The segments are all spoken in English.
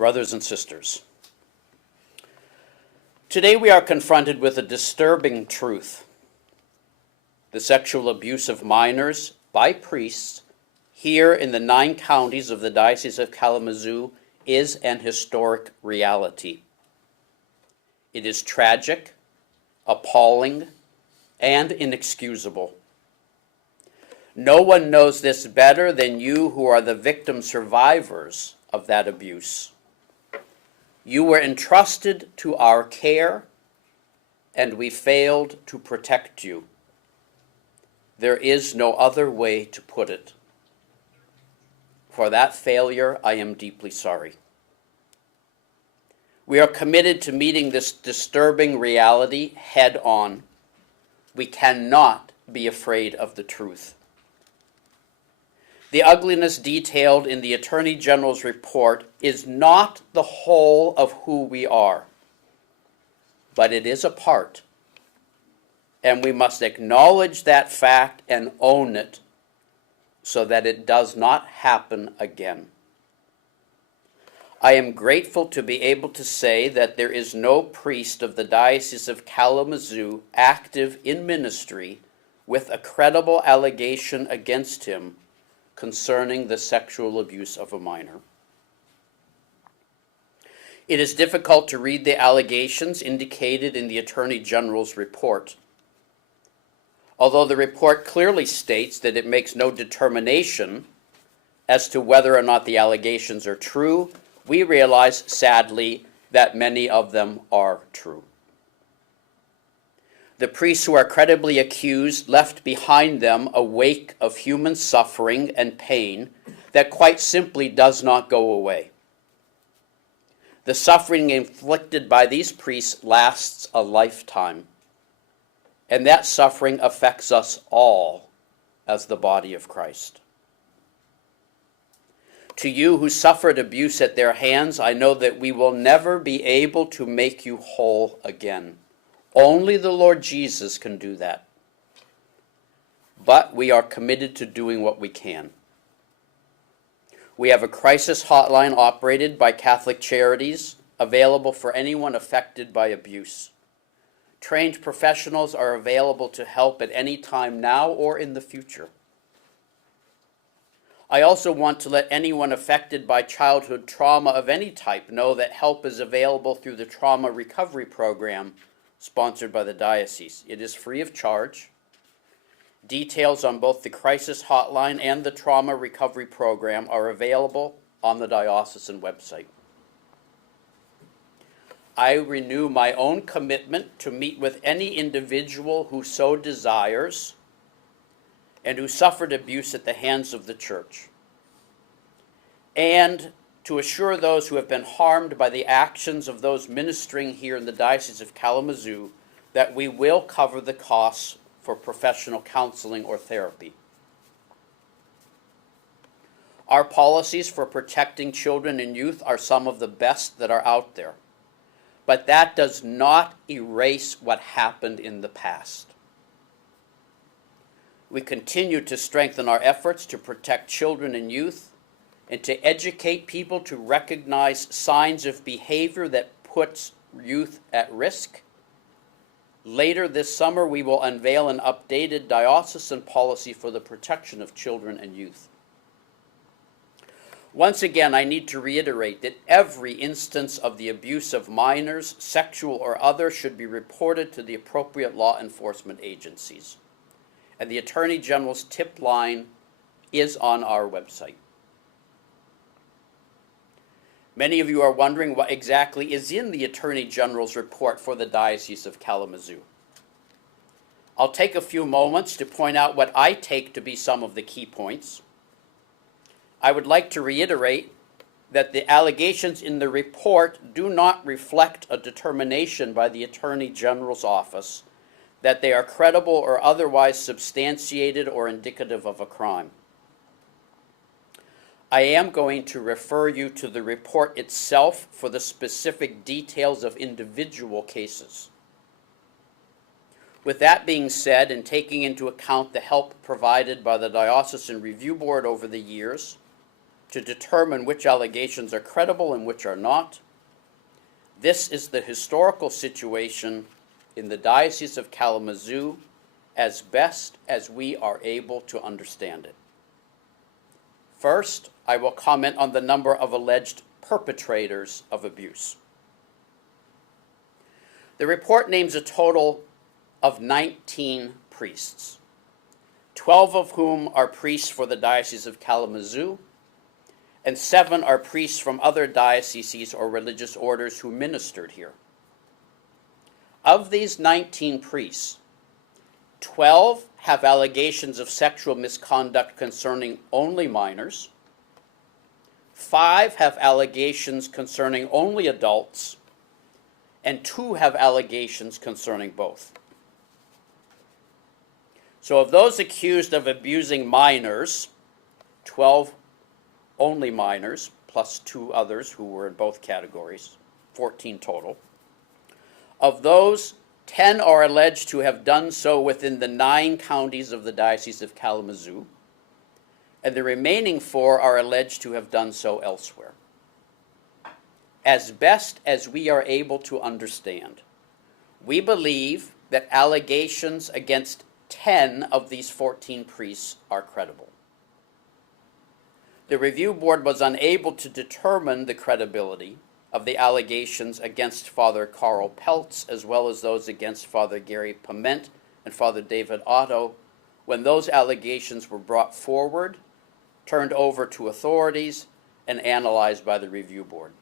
brothers and sisters. Today we are confronted with a disturbing truth. The sexual abuse of minors by priests here in the 9 counties of the Diocese of Kalamazoo is an historic reality. It is tragic, appalling, and inexcusable. No one knows this better than you who are the victim survivors of that abuse. You were entrusted to our care, and we failed to protect you. There is no other way to put it. For that failure, I am deeply sorry. We are committed to meeting this disturbing reality head on. We cannot be afraid of the truth. The ugliness detailed in the Attorney General's report is not the whole of who we are, but it is a part, and we must acknowledge that fact and own it so that it does not happen again. I am grateful to be able to say that there is no priest of the Diocese of Kalamazoo active in ministry with a credible allegation against him concerning the sexual abuse of a minor. It is difficult to read the allegations indicated in the Attorney General's report. Although the report clearly states that it makes no determination as to whether or not the allegations are true, we realize, sadly, that many of them are true. The priests who are credibly accused left behind them a wake of human suffering and pain that quite simply does not go away. The suffering inflicted by these priests lasts a lifetime, and that suffering affects us all as the body of Christ. To you who suffered abuse at their hands, I know that we will never be able to make you whole again. Only the Lord Jesus can do that. But we are committed to doing what we can. We have a crisis hotline operated by Catholic Charities available for anyone affected by abuse. Trained professionals are available to help at any time now or in the future. I also want to let anyone affected by childhood trauma of any type know that help is available through the Trauma Recovery Program sponsored by the diocese. It is free of charge. Details on both the crisis hotline and the trauma recovery program are available on the diocesan website. I renew my own commitment to meet with any individual who so desires and who suffered abuse at the hands of the Church, and to assure those who have been harmed by the actions of those ministering here in the Diocese of Kalamazoo that we will cover the costs for professional counseling or therapy. Our policies for protecting children and youth are some of the best that are out there, but that does not erase what happened in the past. We continue to strengthen our efforts to protect children and youth and to educate people to recognize signs of behavior that puts youth at risk. Later this summer, we will unveil an updated diocesan policy for the protection of children and youth. Once again, I need to reiterate that every instance of the abuse of minors, sexual or other, should be reported to the appropriate law enforcement agencies. And the Attorney General's tip line is on our website. Many of you are wondering what exactly is in the Attorney General's report for the Diocese of Kalamazoo. I'll take a few moments to point out what I take to be some of the key points. I would like to reiterate that the allegations in the report do not reflect a determination by the Attorney General's office that they are credible or otherwise substantiated or indicative of a crime. I am going to refer you to the report itself for the specific details of individual cases. With that being said, and taking into account the help provided by the Diocesan Review Board over the years, to determine which allegations are credible and which are not. This is the historical situation in the Diocese of Kalamazoo as best as we are able to understand it. First, I will comment on the number of alleged perpetrators of abuse. The report names a total of 19 priests, 12 of whom are priests for the Diocese of Kalamazoo, and 7 are priests from other dioceses or religious orders who ministered here. Of these 19 priests, 12 have allegations of sexual misconduct concerning only minors, 5 have allegations concerning only adults, and 2 have allegations concerning both. So of those accused of abusing minors, 12 only minors, plus 2 others who were in both categories, 14 total. Of those, 10 are alleged to have done so within the 9 counties of the Diocese of Kalamazoo, and the remaining 4 are alleged to have done so elsewhere. As best as we are able to understand, we believe that allegations against 10 of these 14 priests are credible. The review board was unable to determine the credibility of the allegations against Father Carl Peltz, as well as those against Father Gary Piment and Father David Otto, when those allegations were brought forward, turned over to authorities, and analyzed by the review board.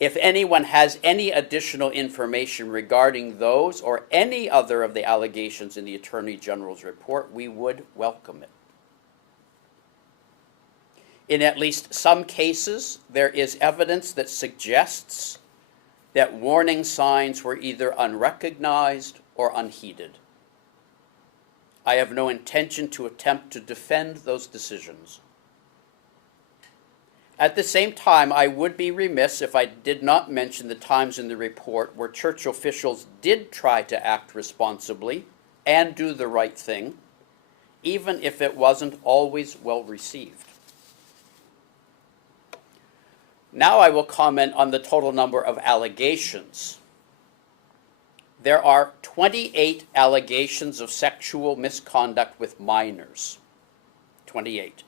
If anyone has any additional information regarding those or any other of the allegations in the Attorney General's report, we would welcome it. In at least some cases, there is evidence that suggests that warning signs were either unrecognized or unheeded. I have no intention to attempt to defend those decisions. At the same time, I would be remiss if I did not mention the times in the report where church officials did try to act responsibly and do the right thing, even if it wasn't always well received. Now I will comment on the total number of allegations. There are 28 allegations of sexual misconduct with minors. 28.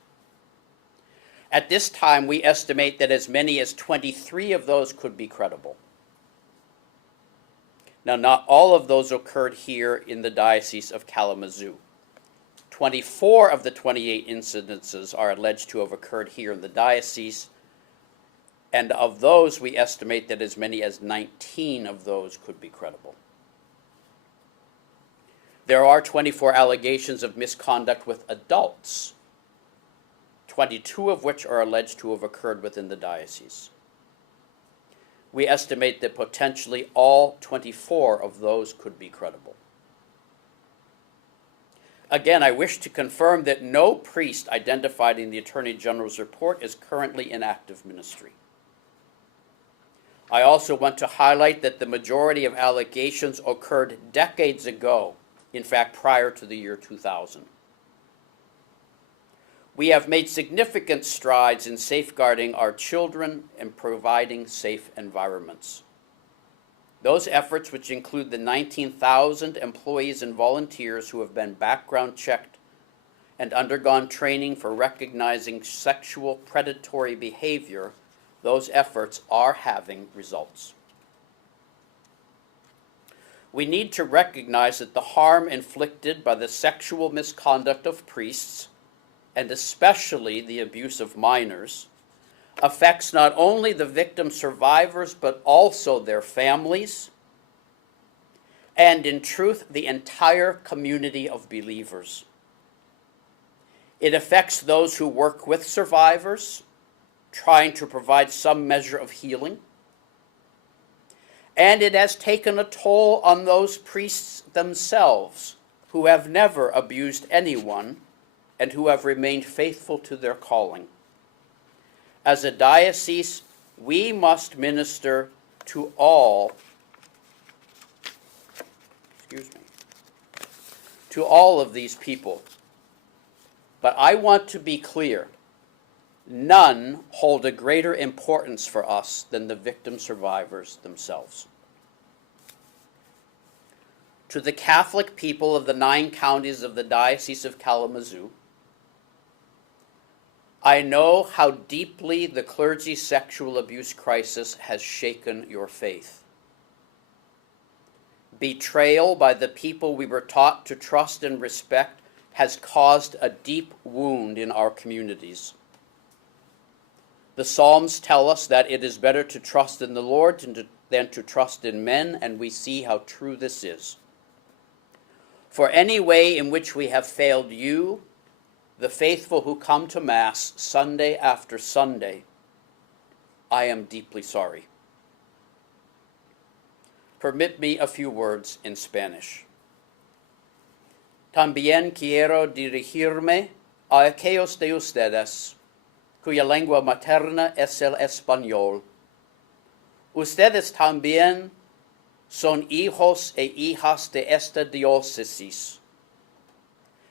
At this time, we estimate that as many as 23 of those could be credible. Now, not all of those occurred here in the Diocese of Kalamazoo. 24 of the 28 incidences are alleged to have occurred here in the diocese, and of those, we estimate that as many as 19 of those could be credible. There are 24 allegations of misconduct with adults, 22 of which are alleged to have occurred within the diocese. We estimate that potentially all 24 of those could be credible. Again, I wish to confirm that no priest identified in the Attorney General's report is currently in active ministry. I also want to highlight that the majority of allegations occurred decades ago, in fact, prior to the year 2000. We have made significant strides in safeguarding our children and providing safe environments. Those efforts, which include the 19,000 employees and volunteers who have been background checked and undergone training for recognizing sexual predatory behavior, those efforts are having results. We need to recognize that the harm inflicted by the sexual misconduct of priests, and especially the abuse of minors, affects not only the victim survivors, but also their families, and in truth, the entire community of believers. It affects those who work with survivors, trying to provide some measure of healing. And it has taken a toll on those priests themselves who have never abused anyone and who have remained faithful to their calling. As a diocese, we must minister to all, to all of these people. But I want to be clear none hold a greater importance for us than the victim survivors themselves. To the Catholic people of the 9 counties of the Diocese of Kalamazoo, I know how deeply the clergy's sexual abuse crisis has shaken your faith. Betrayal by the people we were taught to trust and respect has caused a deep wound in our communities. The Psalms tell us that it is better to trust in the Lord than to trust in men, and we see how true this is. For any way in which we have failed you, the faithful who come to Mass Sunday after Sunday, I am deeply sorry. Permit me a few words in Spanish. También quiero dirigirme a aquellos de ustedes cuya lengua materna es el español. Ustedes también son hijos e hijas de esta diócesis.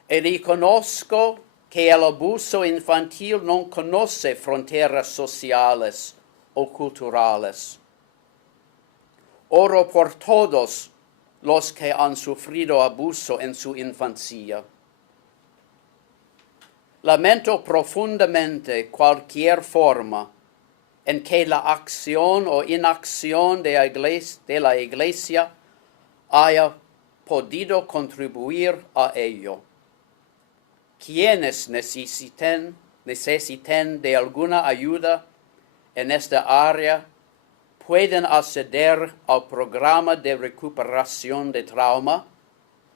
Y reconozco que el abuso infantil no conoce fronteras sociales o culturales. Oro por todos los que han sufrido abuso en su infancia. Lamento profundamente cualquier forma en que la acción o inacción de la Iglesia haya podido contribuir a ello. Quienes necesiten de alguna ayuda en esta área pueden acceder al programa de recuperación de trauma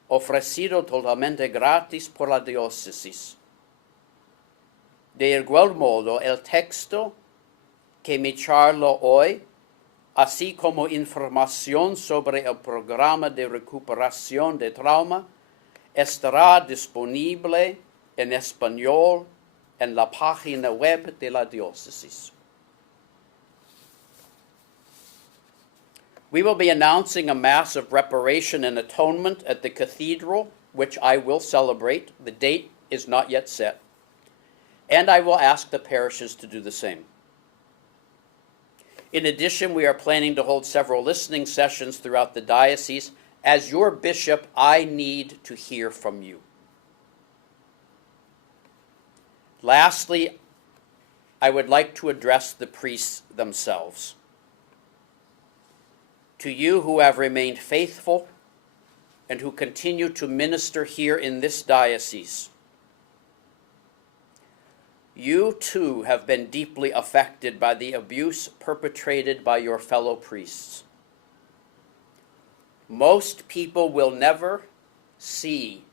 ofrecido totalmente gratis por la diócesis. De igual modo, el texto que me charlo hoy, así como información sobre el programa de recuperación de trauma, estará disponible en español en la página web de la diócesis. We will be announcing a Mass of Reparation and Atonement at the Cathedral, which I will celebrate. The date is not yet set. And I will ask the parishes to do the same. In addition, we are planning to hold several listening sessions throughout the diocese. As your bishop, I need to hear from you. Lastly, I would like to address the priests themselves. To you who have remained faithful and who continue to minister here in this diocese, you too have been deeply affected by the abuse perpetrated by your fellow priests. Most people will never see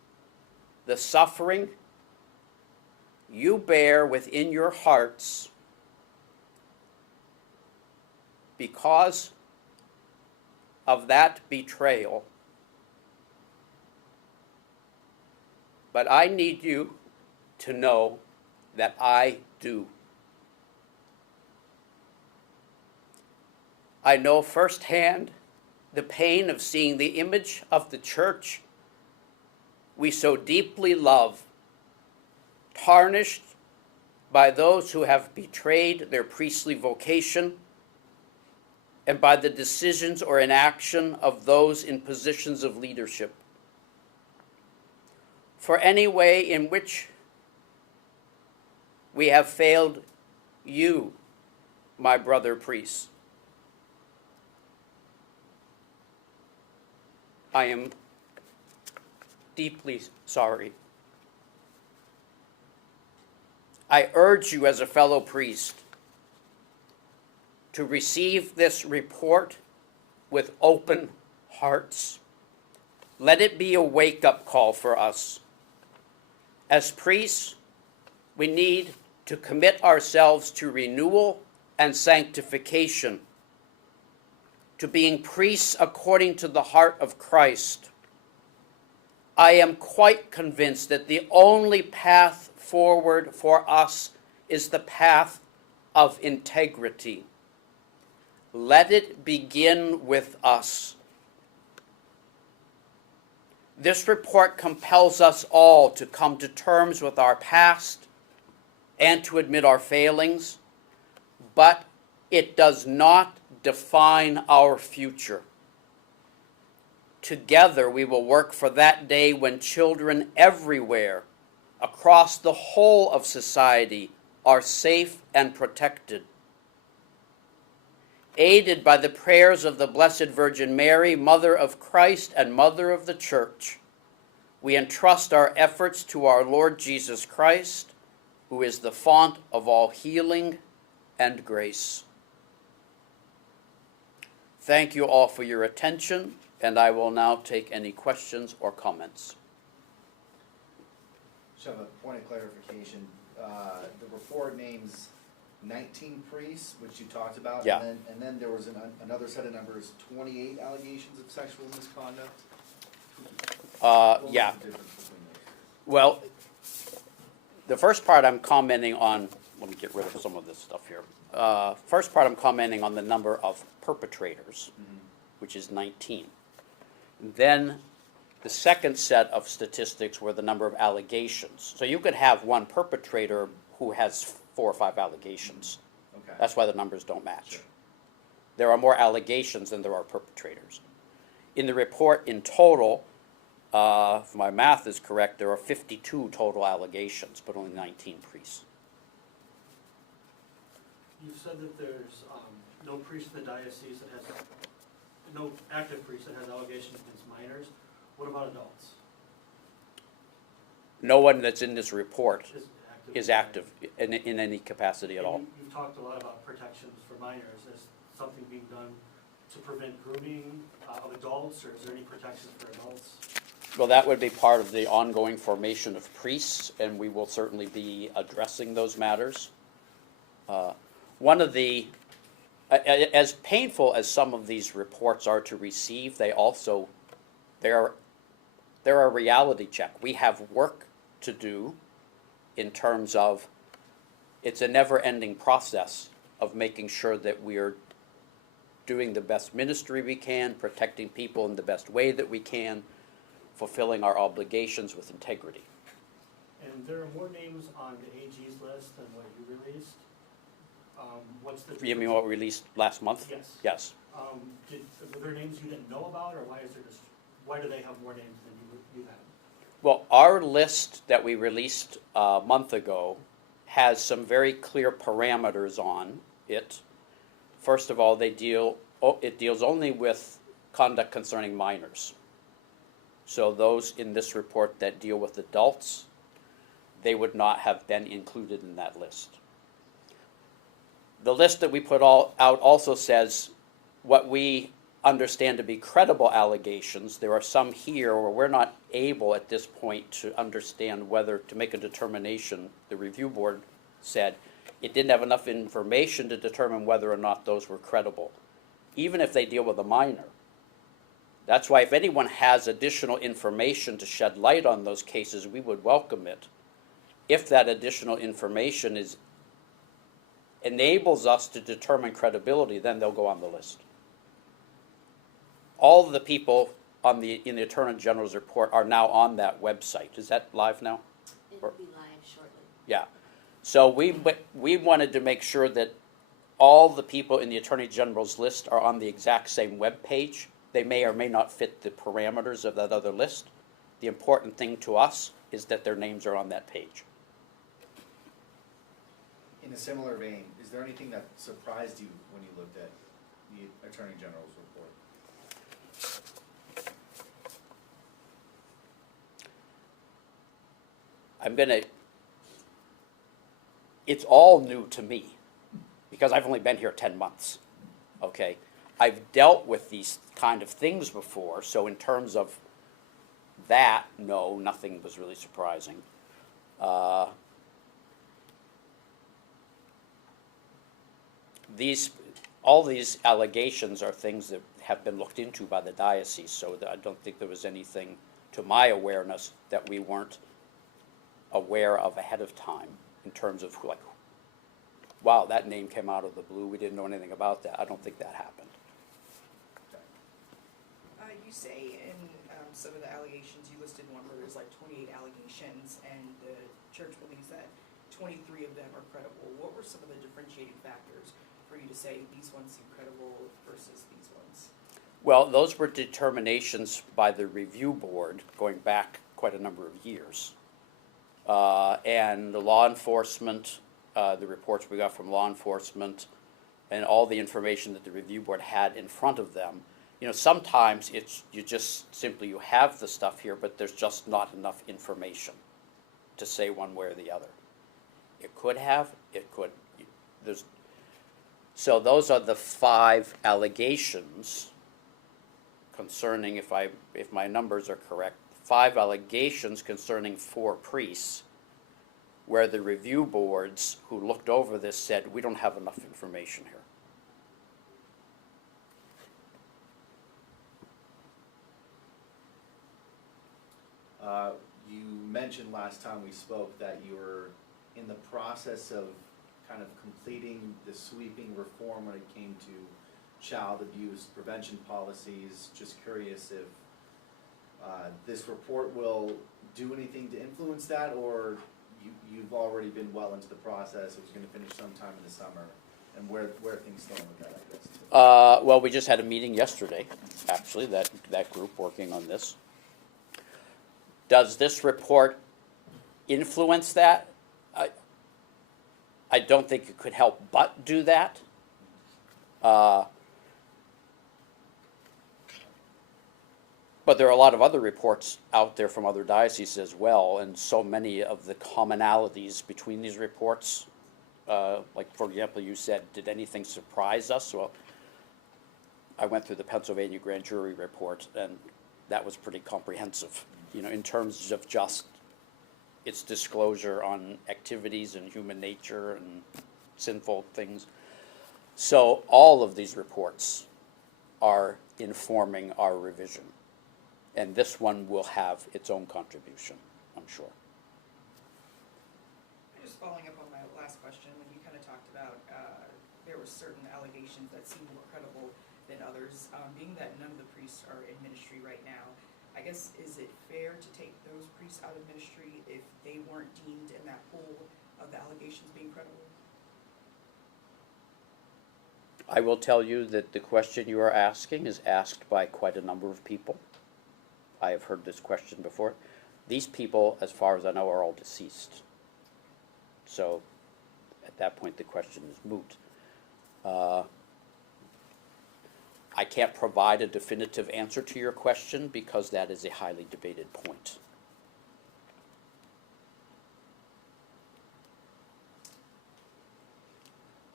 the suffering you bear within your hearts because of that betrayal. But I need you to know that I do. I know firsthand the pain of seeing the image of the church we so deeply love tarnished by those who have betrayed their priestly vocation and by the decisions or inaction of those in positions of leadership. For any way in which we have failed you, my brother priests, I am deeply sorry. I urge you as a fellow priest to receive this report with open hearts. Let it be a wake-up call for us. As priests, we need to commit ourselves to renewal and sanctification, to being priests according to the heart of Christ. I am quite convinced that the only path forward for us is the path of integrity. Let it begin with us. This report compels us all to come to terms with our past and to admit our failings, but it does not define our future. Together we will work for that day when children everywhere, across the whole of society, are safe and protected. Aided by the prayers of the Blessed Virgin Mary, Mother of Christ and Mother of the Church, we entrust our efforts to our Lord Jesus Christ, who is the font of all healing and grace. Thank you all for your attention, and I will now take any questions or comments. Just have a point of clarification. The report names 19 priests, which you talked about, Yeah. and then there was another set of numbers, 28 allegations of sexual misconduct. What was Yeah. the difference between those two? Well, the first part I'm commenting on, let me get rid of some of this stuff here. First part I'm commenting on the number of perpetrators, which is 19. Then the second set of statistics were the number of allegations. So you could have one perpetrator who has 4 or 5 allegations. Okay. That's why the numbers don't match. Sure. There are more allegations than there are perpetrators. In the report in total, if my math is correct, there are 52 total allegations, but only 19 priests. You've said that there's no priest in the diocese that has, no active priest that has allegations against minors. What about adults? No one that's in this report Is active? is active in any capacity at all. You've talked a lot about protections for minors. Is something being done to prevent grooming of adults, or is there any protection for adults? Well, that would be part of the ongoing formation of priests, and we will certainly be addressing those matters. One of the, as painful as some of these reports are to receive, they're a reality check. We have work to do in terms of, it's a never-ending process of making sure that we are doing the best ministry we can, protecting people in the best way that we can, fulfilling our obligations with integrity. And there are more names on the AG's list than what you released. What's the You mean what we released last month? Yes. Yes. Were there names you didn't know about, or why do they have more names than you had? Well, our list that we released a month ago has some very clear parameters on it. First of all, it deals only with conduct concerning minors. So those in this report that deal with adults, they would not have been included in that list. The list that we put out also says what we understand to be credible allegations. There are some here where we're not able at this point to understand whether to make a determination. The review board said it didn't have enough information to determine whether or not those were credible, even if they deal with a minor. That's why if anyone has additional information to shed light on those cases, we would welcome it. If that additional information enables us to determine credibility, then they'll go on the list. All of the people in the Attorney General's report are now on that website. Is that live now? It will be live shortly. Yeah. So we wanted to make sure that all the people in the Attorney General's list are on the exact same web page. They may or may not fit the parameters of that other list. The important thing to us is that their names are on that page. In a similar vein, is there anything that surprised you when you looked at the Attorney General's report? It's all new to me because I've only been here 10 months, okay? I've dealt with these kind of things before, so in terms of that, no, nothing was really surprising. All these allegations are things that have been looked into by the diocese, so I don't think there was anything to my awareness that we weren't aware of ahead of time in terms of like, wow, that name came out of the blue, we didn't know anything about that. I don't think that happened. You say in some of the allegations, you listed one where there's like 28 allegations, and the church believes that 23 of them are credible. What were some of the differentiating factors for you to say these ones seem credible versus these ones? Well, those were determinations by the review board going back quite a number of years. And the law enforcement, the reports we got from law enforcement, and all the information that the review board had in front of them, sometimes it's you just simply you have the stuff here, but there's just not enough information to say one way or the other. It could have, it could. So those are the 5 allegations concerning, if my numbers are correct, 5 allegations concerning 4 priests, where the review boards who looked over this said, we don't have enough information here. You mentioned last time we spoke that you were in the process of kind of completing the sweeping reform when it came to child abuse prevention policies. Just curious if this report will do anything to influence that, or you've already been well into the process, it was going to finish sometime in the summer, and where things stand with that, I guess. Well, we just had a meeting yesterday, actually, that group working on this. Does this report influence that? I don't think it could help but do that. But there are a lot of other reports out there from other dioceses as well, and so many of the commonalities between these reports. Like, for example, you said, did anything surprise us? Well, I went through the Pennsylvania grand jury report, and that was pretty comprehensive, in terms of just its disclosure on activities and human nature and sinful things. So all of these reports are informing our revision. And this one will have its own contribution, I'm sure. Just following up on my last question, when you kind of talked about there were certain allegations that seemed more credible than others, being that none of the priests are in ministry right now, I guess, is it fair to take those priests out of ministry if they weren't deemed in that pool of the allegations being credible? I will tell you that the question you are asking is asked by quite a number of people. I have heard this question before. These people, as far as I know, are all deceased. So at that point, the question is moot. I can't provide a definitive answer to your question because that is a highly debated point.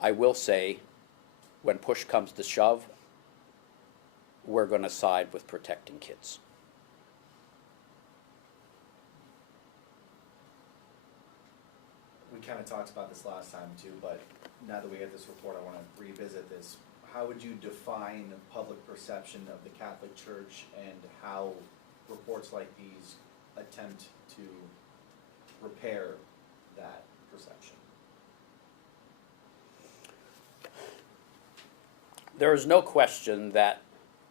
I will say, when push comes to shove, we're going to side with protecting kids. We kind of talked about this last time too, but now that we get this report, I want to revisit this. How would you define public perception of the Catholic Church, and how reports like these attempt to repair that perception? There is no question that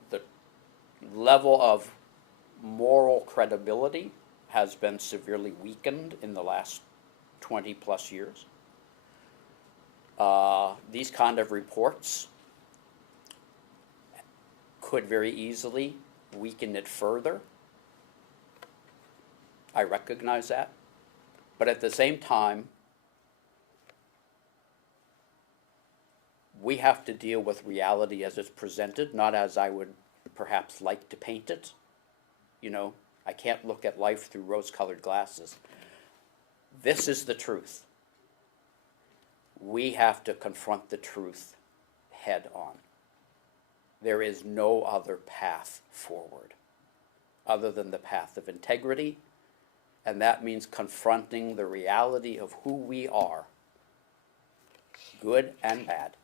the level of moral credibility has been severely weakened in the last 20 plus years. These kind of reports could very easily weaken it further. I recognize that. But at the same time, we have to deal with reality as it's presented, not as I would perhaps like to paint it. I can't look at life through rose-colored glasses. This is the truth. We have to confront the truth head on. There is no other path forward other than the path of integrity, and that means confronting the reality of who we are, good and bad,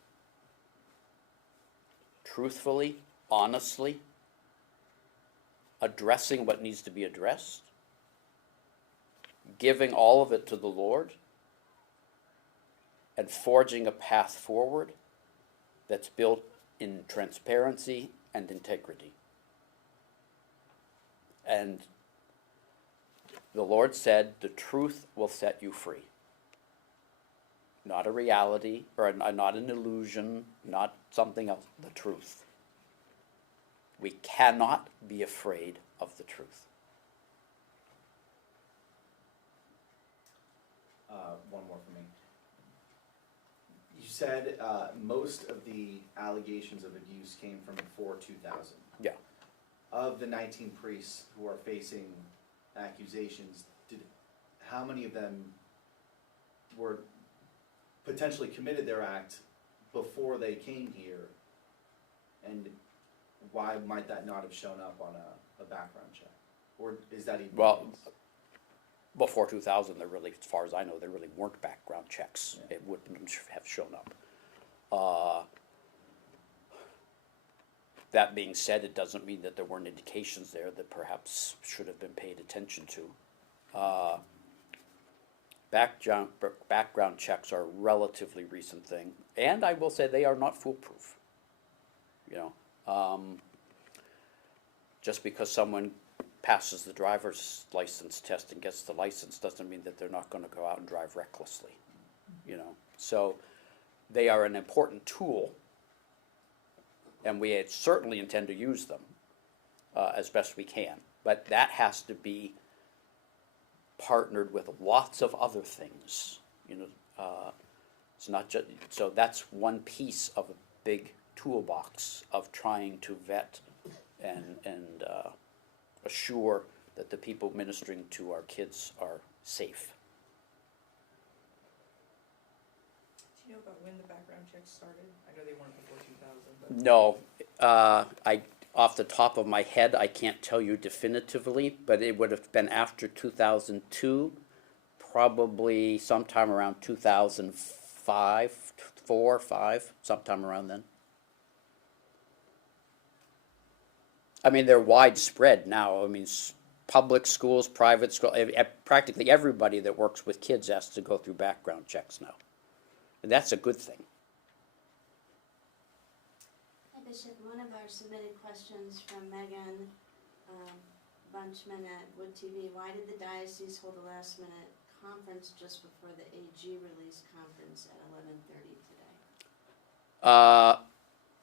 truthfully, honestly, addressing what needs to be addressed, giving all of it to the Lord, and forging a path forward that's built in transparency and integrity. And the Lord said, the truth will set you free. not a reality, or not an illusion, not something else, the truth. We cannot be afraid of the truth. One more for me. You said most of the allegations of abuse came from before 2000. Yeah. Of the 19 priests who are facing accusations, how many of them were potentially committed their act before they came here, and why might that not have shown up on a background check? Or is that even? Well, before 2000, there really, as far as I know, there really weren't background checks. Yeah. It wouldn't have shown up. That being said, it doesn't mean that there weren't indications there that perhaps should have been paid attention to. Background checks are a relatively recent thing, and I will say they are not foolproof. You know, just because someone passes the driver's license test and gets the license doesn't mean that they're not going to go out and drive recklessly. You know, so they are an important tool, and we certainly intend to use them as best we can. But that has to be partnered with lots of other things. You know, it's not just so. That's one piece of a big toolbox of trying to vet and assure that the people ministering to our kids are safe. Do you know about when the background checks started? I know they weren't before 2000, but. No, I off the top of my head I can't tell you definitively, but it would have been after 2002, probably sometime around 2005, 4, 5, sometime around then. I mean, they're widespread now. I mean, public schools, private schools, practically everybody that works with kids has to go through background checks now. And that's a good thing. Hi, Bishop. One of our submitted questions from Megan Bunchman at Wood TV. Why did the diocese hold a last-minute conference just before the AG release conference at 11:30 today?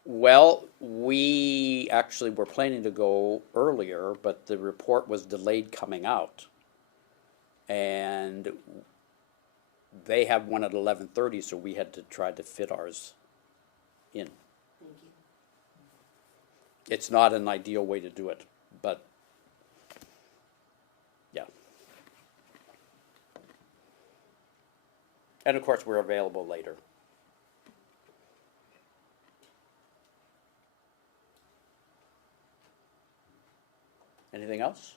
Well, we actually were planning to go earlier, but the report was delayed coming out. And they have one at 11:30, so we had to try to fit ours in. Thank you. It's not an ideal way to do it, but yeah. And of course, we're available later. Anything else?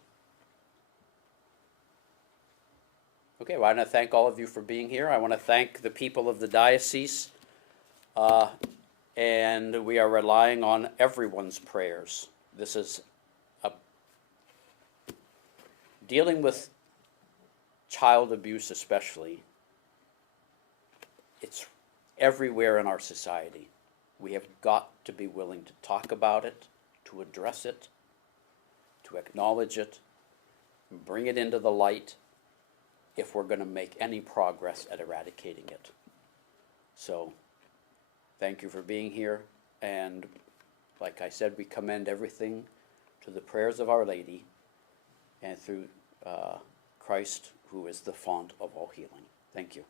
Okay, well, I want to thank all of you for being here. I want to thank the people of the diocese, and we are relying on everyone's prayers. This is dealing with child abuse especially. It's everywhere in our society. We have got to be willing to talk about it, to address it, to acknowledge it, and bring it into the light if we're going to make any progress at eradicating it. So, thank you for being here, and like I said, we commend everything to the prayers of Our Lady and through Christ, who is the font of all healing. Thank you.